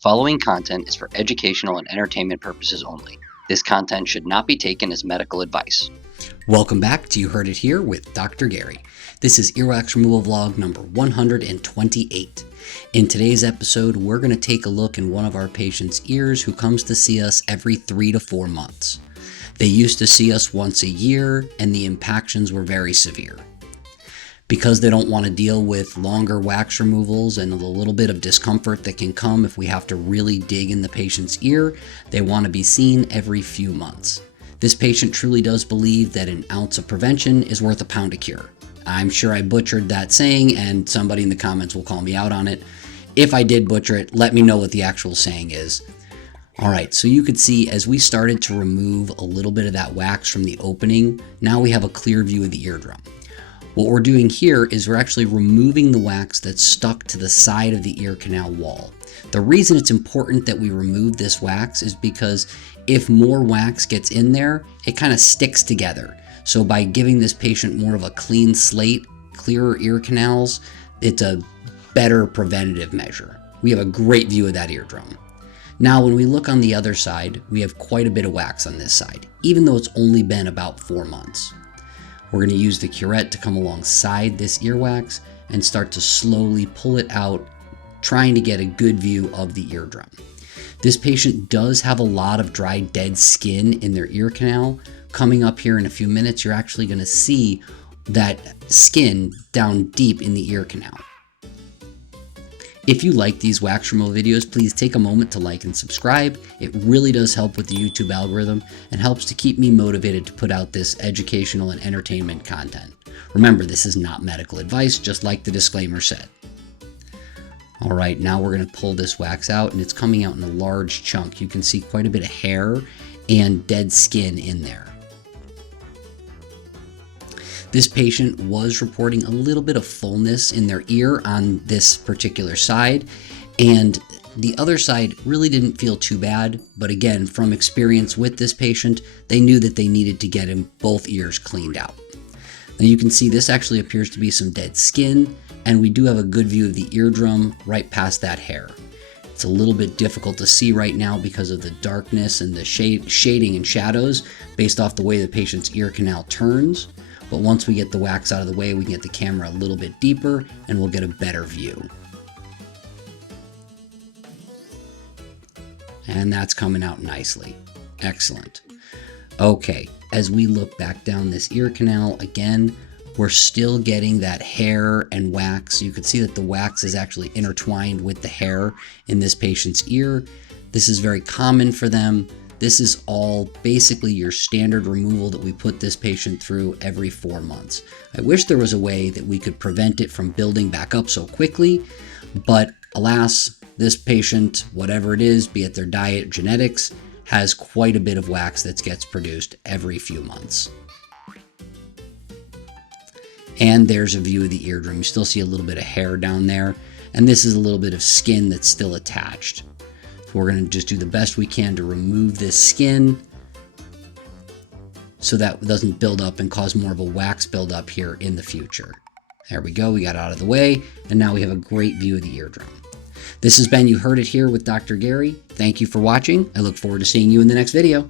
following content is for educational and entertainment purposes only. This content should not be taken as medical advice. Welcome back to You Heard It Here with Dr. Gary. This is earwax removal vlog number 128. In today's episode, we're going to take a look in one of our patients' ears who comes to see us every 3 to 4 months. They used to see us once a year, and the impactions were very severe. Because they don't want to deal with longer wax removals and a little bit of discomfort that can come if we have to really dig in the patient's ear, they want to be seen every few months. This patient truly does believe that an ounce of prevention is worth a pound of cure. I'm sure I butchered that saying, and somebody in the comments will call me out on it. If I did butcher it, let me know what the actual saying is. Alright, so you could see as we started to remove a little bit of that wax from the opening, now we have a clear view of the eardrum. What we're doing here is we're actually removing the wax that's stuck to the side of the ear canal wall. The reason it's important that we remove this wax is because if more wax gets in there, it kind of sticks together. So by giving this patient more of a clean slate, clearer ear canals, it's a better preventative measure. We have a great view of that eardrum. Now when we look on the other side, we have quite a bit of wax on this side, even though it's only been about 4 months. We're going to use the curette to come alongside this earwax and start to slowly pull it out, trying to get a good view of the eardrum. This patient does have a lot of dry, dead skin in their ear canal. Coming up here in a few minutes, you're actually going to see that skin down deep in the ear canal. If you like these wax removal videos, please take a moment to like and subscribe. It really does help with the YouTube algorithm and helps to keep me motivated to put out this educational and entertainment content. Remember, this is not medical advice, just like the disclaimer said. Alright, now we're going to pull this wax out, and it's coming out in a large chunk. You can see quite a bit of hair and dead skin in there. This patient was reporting a little bit of fullness in their ear on this particular side, and the other side really didn't feel too bad, but again, from experience with this patient, they knew that they needed to get both ears cleaned out. Now you can see this actually appears to be some dead skin, and we do have a good view of the eardrum right past that hair. It's a little bit difficult to see right now because of the darkness and the shading and shadows based off the way the patient's ear canal turns. But once we get the wax out of the way, we can get the camera a little bit deeper and we'll get a better view. And that's coming out nicely. Excellent. Okay, as we look back down this ear canal, again, we're still getting that hair and wax. You can see that the wax is actually intertwined with the hair in this patient's ear. This is very common for them. This is all basically your standard removal that we put this patient through every 4 months. I wish there was a way that we could prevent it from building back up so quickly, but alas, this patient, whatever it is, be it their diet, genetics, has quite a bit of wax that gets produced every few months. And there's a view of the eardrum. You still see a little bit of hair down there, and this is a little bit of skin that's still attached. We're going to just do the best we can to remove this skin so that it doesn't build up and cause more of a wax buildup here in the future. There we go, we got it out of the way, and now we have a great view of the eardrum. This has been You Heard It Here with Dr. Gary. Thank you for watching. I look forward to seeing you in the next video.